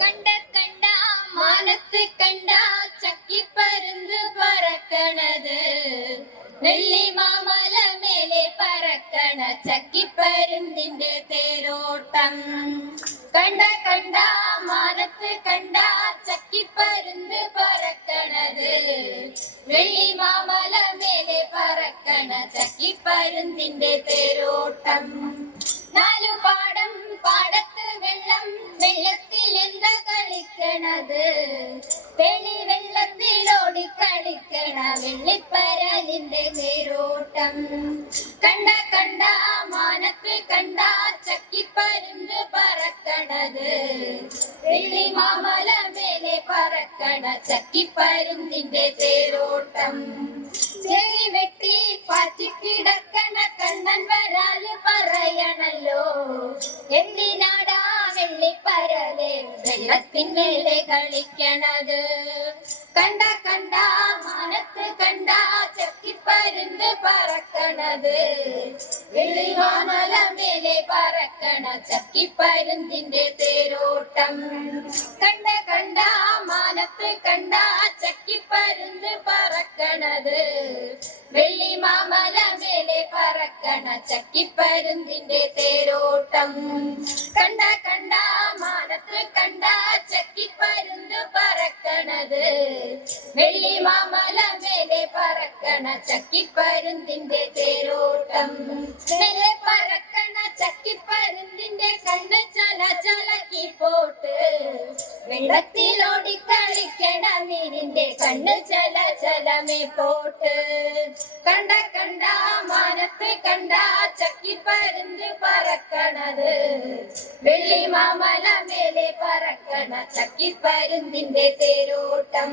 കണ്ട കണ്ട മാനത്ത് കണ്ട ചക്കിപ്പരുന്ത് പറക്കണത്, വെള്ളി മാമല മേലെ പറക്കണ ചക്കിപ്പരുന്തിന്റെ തേരോട്ടം. കണ്ട കണ്ട മാനത്ത് കണ്ട ചക്കിപ്പരുന്ത് പറക്കണത്, വെള്ളി മാമല മേലെ പറക്കണ ചക്കിപ്പരുന്തിന്റെ തേരോട്ടം. നാലു പാടം പാടത്ത് വെള്ളം, വെള്ളത്തിൽ എന്താ കളിക്കണത്, തെളി വെള്ളത്തിലോടി കളിക്കണ വെള്ളിപ്പരലിന്റെ തേരോട്ടം. കണ്ട കണ്ട മാനത്ത് കണ്ട ചക്കിപ്പരുന്ത് പറക്കണത്, വെള്ളി മാമല മേലെ പറക്കണ ചക്കിപ്പരുന്തിന്റെ തേരോട്ടം. ചെളി വെട്ടി പാറ്റിക്കിടക്കണ കണ്ണൻ വരാല് പറയണല്ലോ, എന്തിനാടാ വെള്ളിപ്പരലെ വെള്ളത്തിന്മേലെ കളിക്കണത്. കണ്ട കണ്ട മാനത്ത് കണ്ട ചക്കിപ്പരുന്ത് പറക്കണത്, വെള്ളി മാമല മേലെ പറക്കണ ചക്കിപ്പരുന്തിന്റെ തേരോട്ടം. കണ്ട കണ്ട മാനത്ത് കണ്ട ചക്കിപ്പരുന്ത് പറക്കണത്, വെള്ളി മാമല മേലെ പറക്കണ ചക്കിപ്പരുന്തിന്റെ തേരോട്ടം. കണ്ട കണ്ട മാനത്ത് കണ്ട ചക്കിപ്പരുന്ത് പറക്കണത്, വെള്ളി മാമല മേലെ പറക്കണ ചക്കിപ്പരുന്തിന്റെ തേരോട്ടം. മേലെ പറക്കണ ചക്കിപ്പരുന്തിന്റെ കണ്ണ് ചല ചലക്കി പോട്ട്, വെള്ളത്തിലോടി കളിക്കണ മീനിന്റെ കണ്ണ് ചല ചലമേ പോട്ട്. കണ്ട കണ്ട മാനത്ത് കണ്ട ചക്കിപ്പരുന്ത് പറക്കണത്, വെള്ളി മാമല മേലെ പറക്കണ ചക്കിപ്പരുന്തിന്റെ തേരോട്ടം.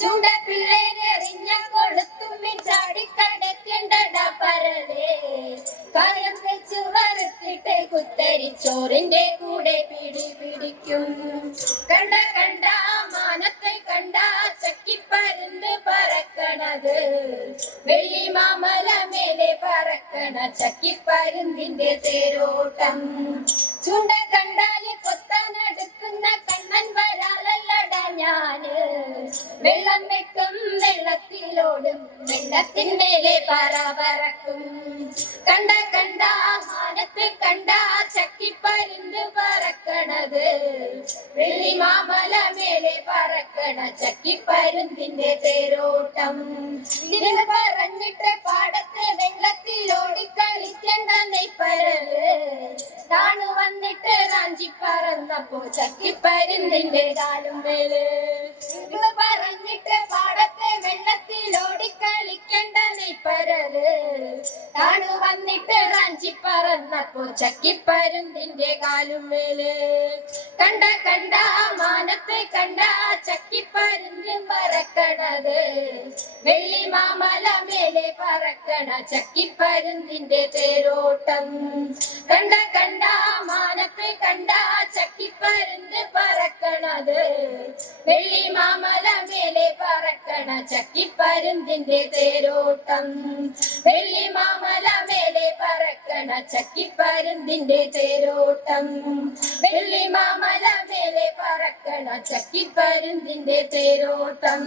ചൂണ്ട പിള്ളേരെറിഞ്ഞ കൊളുത്തുമ്മിൻ ചാടിക്കടക്കേണ്ടട പരലേ, കായം വെച്ച് വറുത്തിട്ട് കുത്തരിച്ചോറിന്റെ കൂടെ പിടി പിടിക്കും. കണ്ട കണ്ട മാനത്തെ കണ്ട ചക്കിപ്പരുന്ത് പറക്കണത്, വെള്ളി മാമല മേലെ പറക്കണ ചക്കിപ്പരുന്തിന്റെ തേരോട്ടം. ചൂണ്ട കണ്ടാല് കൊത്താനടുക്കുന്ന കണ്ണൻ വരാലല്ലട ഞാന്, വെള്ളം വെക്കും വെള്ളത്തിലോടും വെള്ളത്തിന്മേലെ പറ പറക്കും. കണ്ട കണ്ട മാനത്ത് കണ്ട ചക്കിപ്പരുന്ത് പറക്കണത്, വെള്ളി മാമല മേലെ പറക്കണ ചക്കിപ്പരുന്തിന്റെ തേരോട്ടം. ഇതിന് പറഞ്ഞിട്ട് പാടത്തെ വെള്ളത്തിലോടി കളിക്കണ്ട നെയ്പ്പരല്, താണു വന്നിട്ട് റാഞ്ചി പറന്നപ്പോ ചക്കിപ്പരുന്തിന്റെ കാലും മേല്. ഇത് പറഞ്ഞിട്ട് പാടത്തെ വെള്ളത്തിലോടി കളിക്കണ്ട നെയ്പ്പരല്, താണു വന്നിട്ട് റാഞ്ചി പറന്നപ്പോ ചക്കിപ്പരുന്തിന്റെ കാലും മേല്. കണ്ട കണ്ട മാനത്ത് കണ്ട ചക്കിപ്പരുന്ത് പറക്കണത്, വെള്ളി മാമല മേലെ പറക്കണ ചക്കിപ്പരുന്തിന്റെ തേരോട്ടം. കണ്ട കണ്ട മാനത്ത് കണ്ട ചക്കിപ്പരുന്ത് പറക്കണത്, വെള്ളി മാമല മേലെ പറക്കണ ചക്കിപ്പരുന്തിന്റെ തേരോട്ടം. വെള്ളി മാമല മേലെ പറക്കണ ചക്കിപ്പരുന്തിന്റെ തേരോട്ടം. വെള്ളി മാമല മേലെ പറക്കണ ചക്കിപ്പരുന്തിന്റെ തേരോട്ടം.